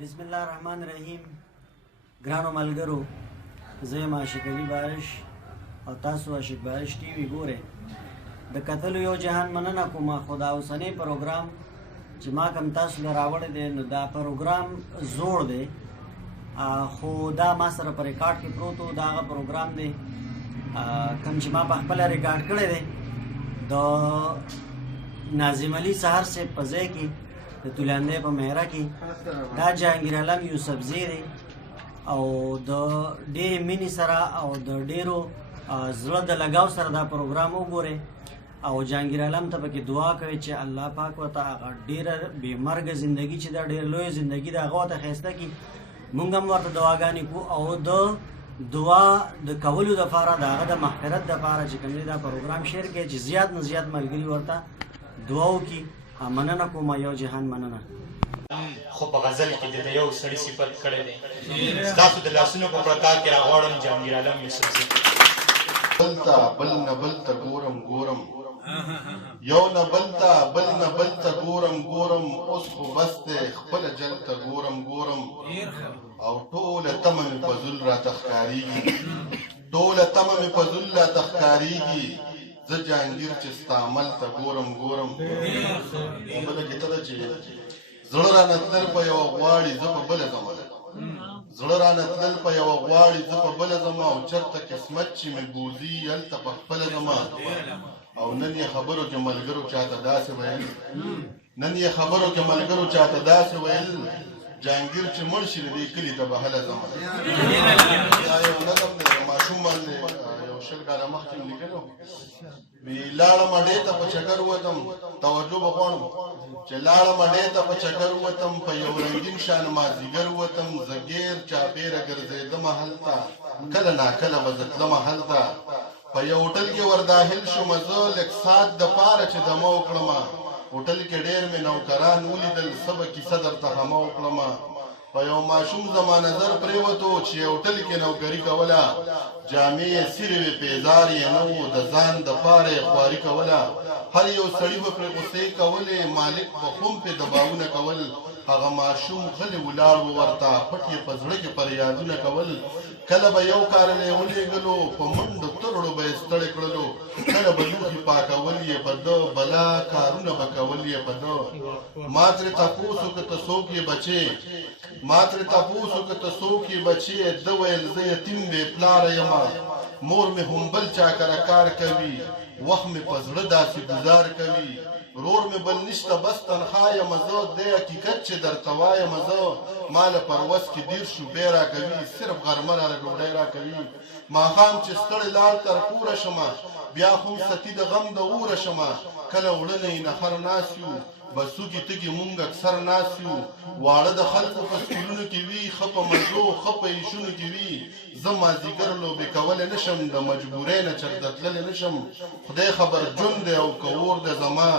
بسم الله الرحمن الرحیم. ګرانو ملګرو، زه یم عاشق علي بارش او تاسو عاشق بارش ټي وي ګورئ. د کتلو یو جهان مننه کوم. خو دا اوسنی پروګرام چې ما کوم تاسو له راوړی دی، نو دا پروګرام زوړ دی، خو دا ما سره په ریکارډ کې پروت و. دا هغه پروګرام دی کوم چې ما په خپله ریکارډ کړی دی د ناظم علي سهر صاحب په ځای کې د تولیاندۍ په مهره کې. دا جهانګیر عالم یوسفزی دی او د ډېرې مینې سره او د ډېرو زړه د لګاو سره دا پروګرام وګورئ او جهانګیر عالم ته پکې دعا کوي چې الله پاک ورته هغه ډېره بې مرګه زندګي چې دا ډېره لویه زندګي ده هغه ورته ښایسته کړي. مونږ هم ورته دعاګانې کوو او د دعا د کولو دپاره د هغه د مغفرت دپاره چې کوم دی دا پروګرام شیر کړي چې زیات نه زیات ملګري ورته دعا وکړي. مننه کوم، یو جهان مننه. خو په غزل کې د یو سړي صفت کړی دی. ستاسو د لاسونو په پرکار کې راغواړم جهانګیر عالم یوسفزي. بلتا بل نه بلتا ګورم ګورم، یو نه بلتا بل نه بلتا ګورم ګورم، اوس خو بس دی خپله جلته ګورم ګورم. او ټوله تمه مې په زول راته ښکارېږي، ټوله تمه مې په زول راته ښکارېږي. زه جهانګیر چې ستا عمل ته ګورم ګورم. بله کیسه ده چې زړه رانه تلل په یوه غواړي زه په بله ځمه، زړه رانه تلل په یوه غواړي زه په بله ځمه، او چېرته قسمت چې مې بوځي هلته په خپله ځمه. او نن یې خبرو کې ملګرو چاته داسې ویل، نن یې خبرو کې ملګرو چاته داسې ویل، جهانګیر چې مړ شي د دې کلي ته به هله ځمه. دا یو نظم دی، ماشوم باندې یو 20 کاله مخکې مې لیکلو، وی لاړم اډې ته په چکر ووتم. توجه به غواړم چې لاړم اډې ته په چکر ووتم، په یو رنګین شان مازدیګر ووتم. زه ګیر چاپېره ګرځېدمه هلته، کله ناکله به زه تلمه هلته. په یو هوټل کې ورداخل شومه زه لږ ساعت دپاره چې دمه وکړمه. هوټل کې ډېر مې نوکران ولیدل، څه به کیسه درته همه وکړمه. په یو ماشوم زما نظر پرېوتو چې هوټل کې نوکري کوله، جامې یې څیرې وې پیزار یې نه و، د ځان دپاره یې خواري کوله. هر یو سړي به پرې غوسې کولې، مالک به هم پرې دباونه کول. هغه ماشوم غلی ولاړ و ورته، پټ یې په زړه کې فریادونه کول. کله به یو کارلی ولېږلو، په منډو ترړو به یې ستړی کړلو. کله به لوښي پاکول یې په ده، بلا کارونه به کول یې په ده. ما ترې تپوس وکړه ته څوک یې بچې، ما ترې تپوس وکړه ته څوک یې بچې. ده ویل زه یتیم بې پلاره یمه، مور مې هم بل چا کره کار کوي، وخت مې په زړه داسې ګزار کوي. رور مې بل نشته بس تنخوا یمه زه، دی حقیقت چې درته وایمه زه. ما له پروس کې 13 روپۍ راکوي، صرف غرمه راله ډوډۍ راکوي. ماښام چې ستړی لار تر کوره شمه، بیا هم ستي د غم د اوره شمه. کله وړنی نخر ناست یو، بسوکې تږي مونږ اکثر ناست یو. واړه د خلکو په سکولونو کې وي، ښه په مزو ښه په ایشونو کې وي. زه مازدیګر لوبې کولی نه شم، د مجبورۍ نه چرته تللی نه شم. خدای خبر جون دی او که اور دی زما،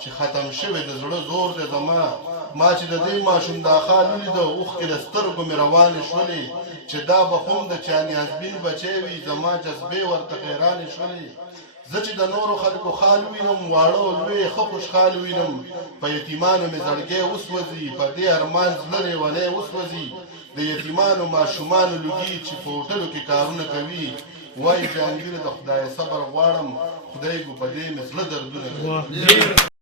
چې ختم شوی د زړه زور دی زما. ما چې د دې ماشوم دا خال ولیده، اوښکې د سترګو مې روانې شولې، چې دا به هم د چا نیازبین بچی وي، زما جذبې ورته حیرانې شولې. زه چې د نورو خلکو خال وینم، واړه او لوی ښه خوشحال وینم. په یتیمانو مې زړګی وسوځي، په دې ارمان زړه لیونی وسوځي. د یتیمانو ماشومانو لوګي چې په هوټلو کې کارونه کوي. وایي جهانګیر د خدای صبر غواړم، خدای ګو په دې مې زړه دردونه کوي.